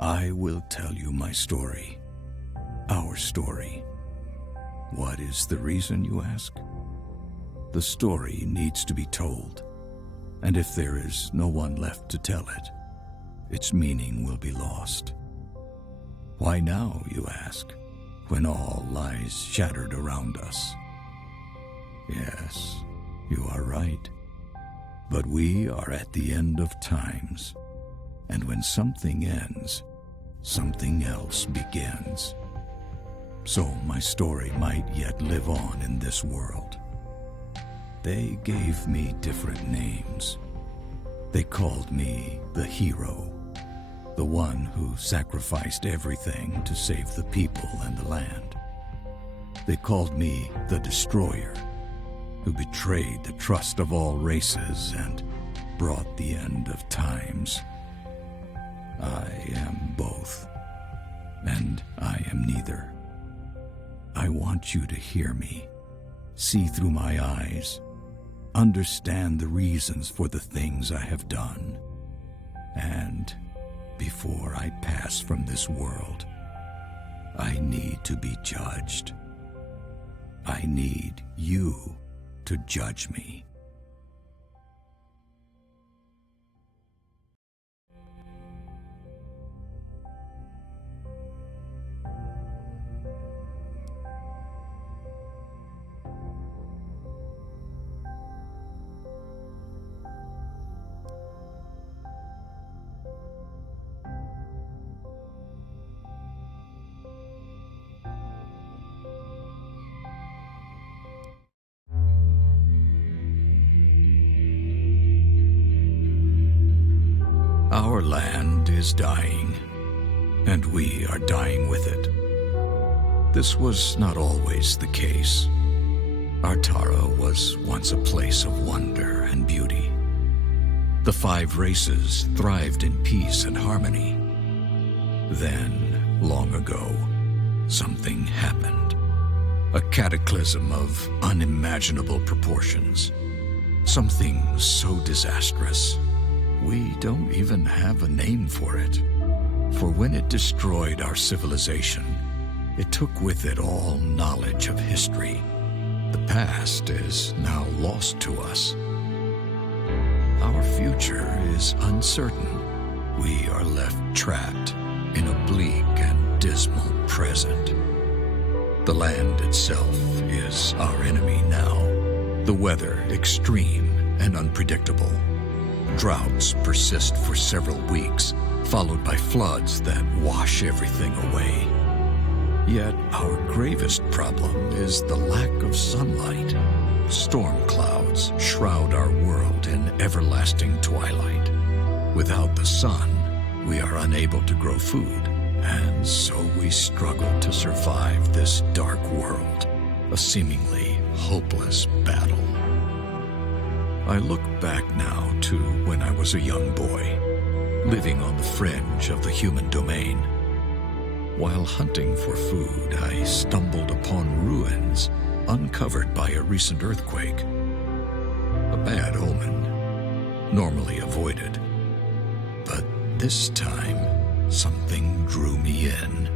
I will tell you my story, our story. What is the reason, you ask? The story needs to be told, and if there is no one left to tell it, its meaning will be lost. Why now, you ask, when all lies shattered around us? Yes, you are right. But we are at the end of times, and when something ends, something else begins. So my story might yet live on in this world. They gave me different names. They called me the hero, the one who sacrificed everything to save the people and the land. They called me the destroyer, who betrayed the trust of all races and brought the end of times. I am both, and I am neither. I want you to hear me, see through my eyes, understand the reasons for the things I have done. And before I pass from this world, I need to be judged. I need you to judge me. Our land is dying, and we are dying with it. This was not always the case. Artara was once a place of wonder and beauty. The 5 races thrived in peace and harmony. Then, long ago, something happened. A cataclysm of unimaginable proportions. Something so disastrous, we don't even have a name for it. For when it destroyed our civilization, it took with it all knowledge of history. The past is now lost to us. Our future is uncertain. We are left trapped in a bleak and dismal present. The land itself is our enemy now. The weather extreme and unpredictable. Droughts persist for several weeks, followed by floods that wash everything away. Yet our gravest problem is the lack of sunlight. Storm clouds shroud our world in everlasting twilight. Without the sun, we are unable to grow food, and so we struggle to survive this dark world, a seemingly hopeless battle. I look back now to when I was a young boy, living on the fringe of the human domain. While hunting for food, I stumbled upon ruins uncovered by a recent earthquake. A bad omen, normally avoided. But this time, something drew me in.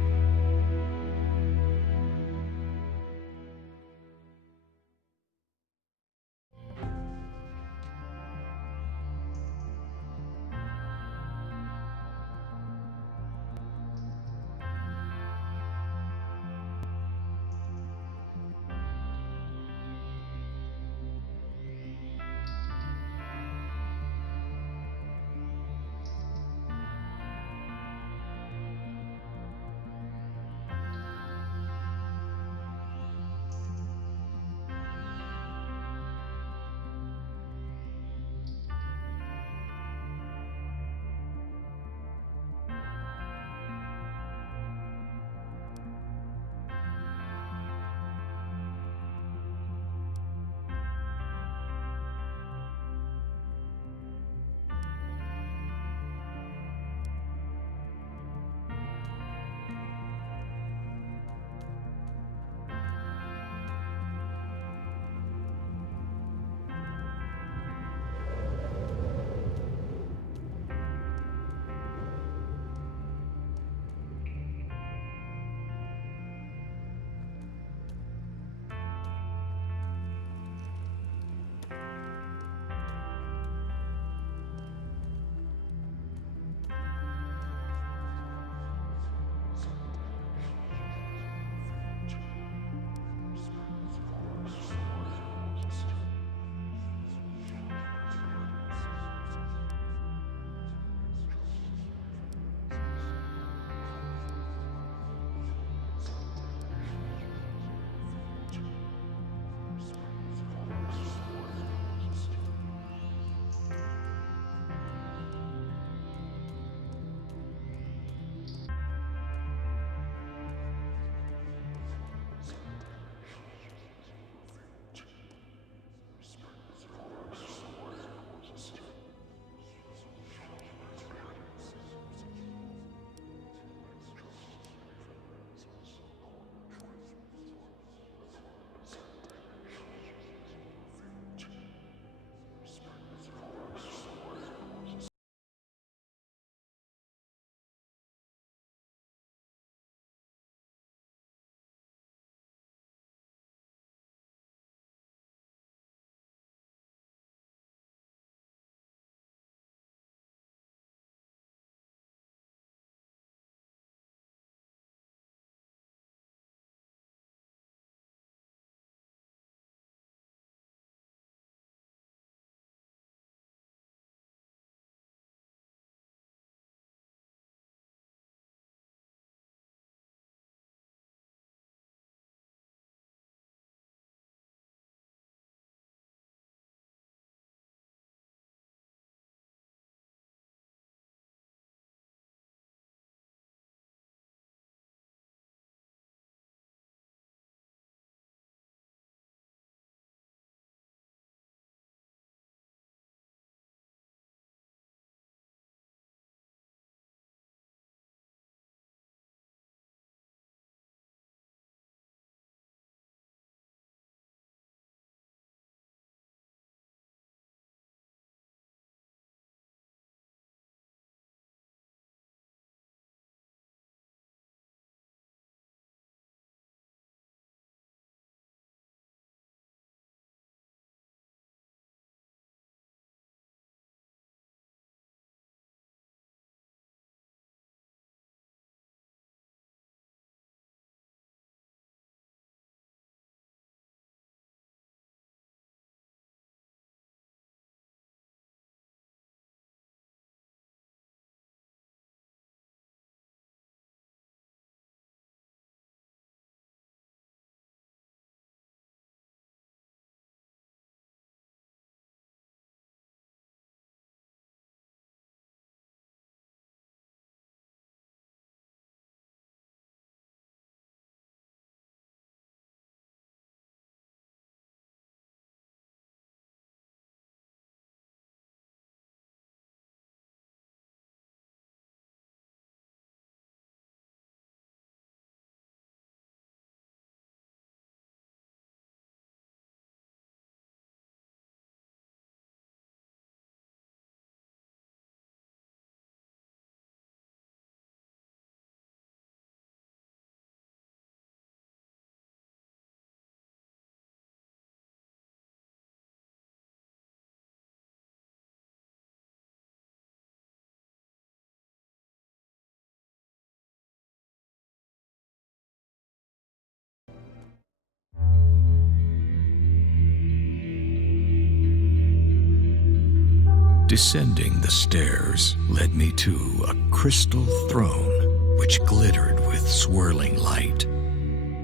Descending the stairs led me to a crystal throne which glittered with swirling light.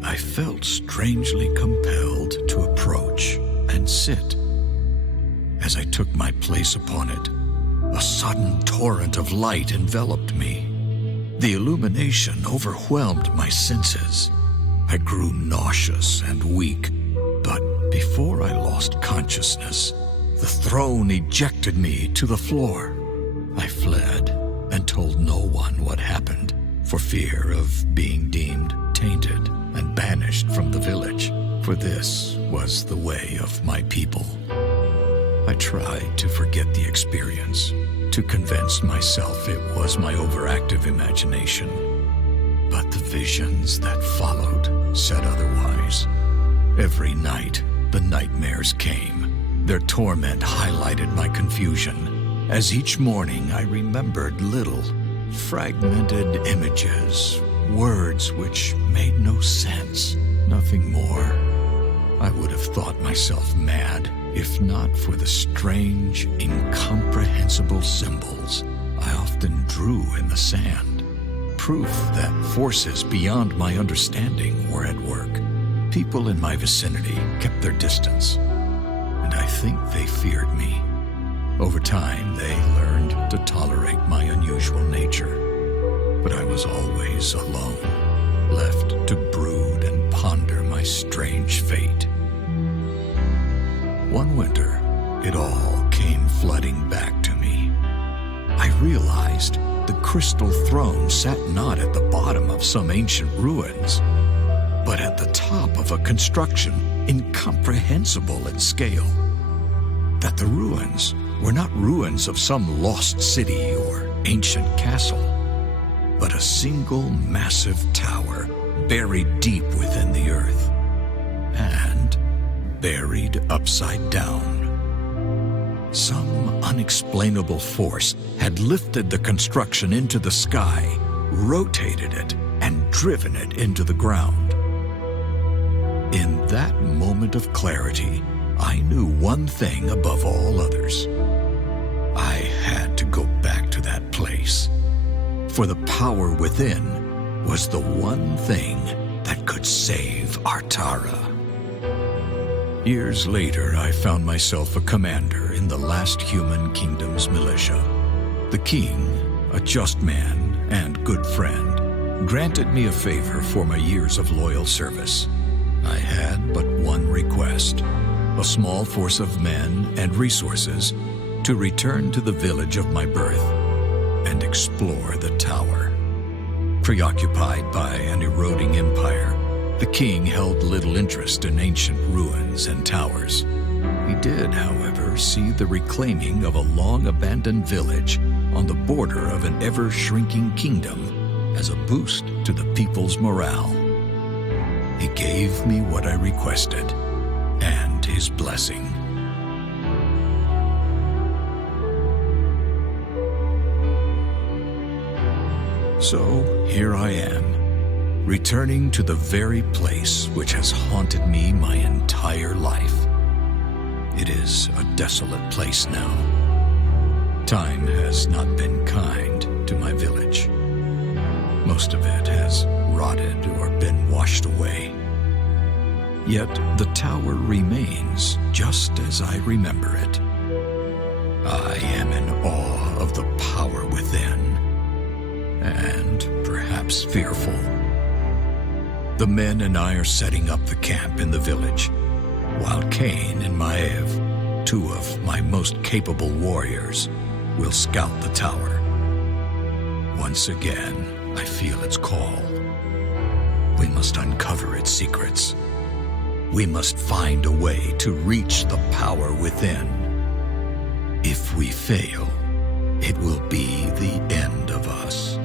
I felt strangely compelled to approach and sit. As I took my place upon it, a sudden torrent of light enveloped me. The illumination overwhelmed my senses. I grew nauseous and weak, but before I lost consciousness, the throne ejected me to the floor. I fled and told no one what happened for fear of being deemed tainted and banished from the village, for this was the way of my people. I tried to forget the experience, to convince myself it was my overactive imagination. But the visions that followed said otherwise. Every night, the nightmares came. Their torment highlighted my confusion, as each morning I remembered little, fragmented images, words which made no sense, nothing more. I would have thought myself mad if not for the strange, incomprehensible symbols I often drew in the sand. Proof that forces beyond my understanding were at work. People in my vicinity kept their distance, and I think they feared me. Over time, they learned to tolerate my unusual nature, but I was always alone, left to brood and ponder my strange fate. One winter, it all came flooding back to me. I realized the crystal throne sat not at the bottom of some ancient ruins, but at the top of a construction incomprehensible in scale. That the ruins were not ruins of some lost city or ancient castle, but a single massive tower buried deep within the earth, and buried upside down. Some unexplainable force had lifted the construction into the sky, rotated it, and driven it into the ground. In that moment of clarity, I knew one thing above all others. I had to go back to that place, for the power within was the one thing that could save Artara. Years later, I found myself a commander in the last human kingdom's militia. The king, a just man and good friend, granted me a favor for my years of loyal service. I had but one request: a small force of men and resources to return to the village of my birth and explore the tower. Preoccupied by an eroding empire, the king held little interest in ancient ruins and towers. He did, however, see the reclaiming of a long-abandoned village on the border of an ever-shrinking kingdom as a boost to the people's morale. He gave me what I requested, and his blessing. So here I am, returning to the very place which has haunted me my entire life. It is a desolate place now. Time has not been kind to my village. Most of it has rotted or been washed away. Yet the tower remains just as I remember it. I am in awe of the power within, and perhaps fearful. The men and I are setting up the camp in the village, while Cain and Maev, two of my most capable warriors, will scout the tower. Once again, I feel its call. We must uncover its secrets. We must find a way to reach the power within. If we fail, it will be the end of us.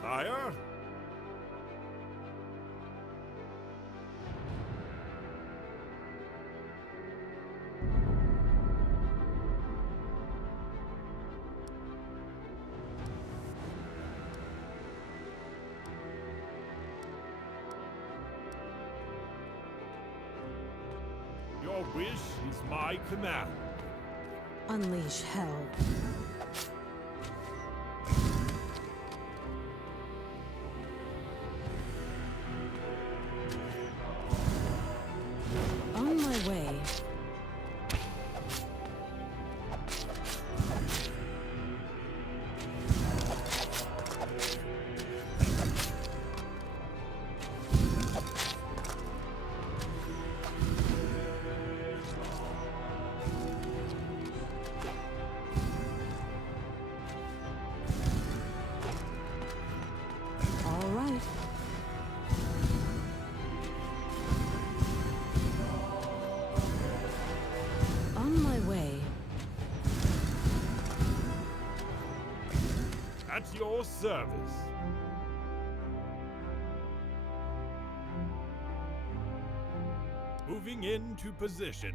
Sire? Your wish is my command. Unleash hell. On my way. All right. On my way. At your service. Moving into position.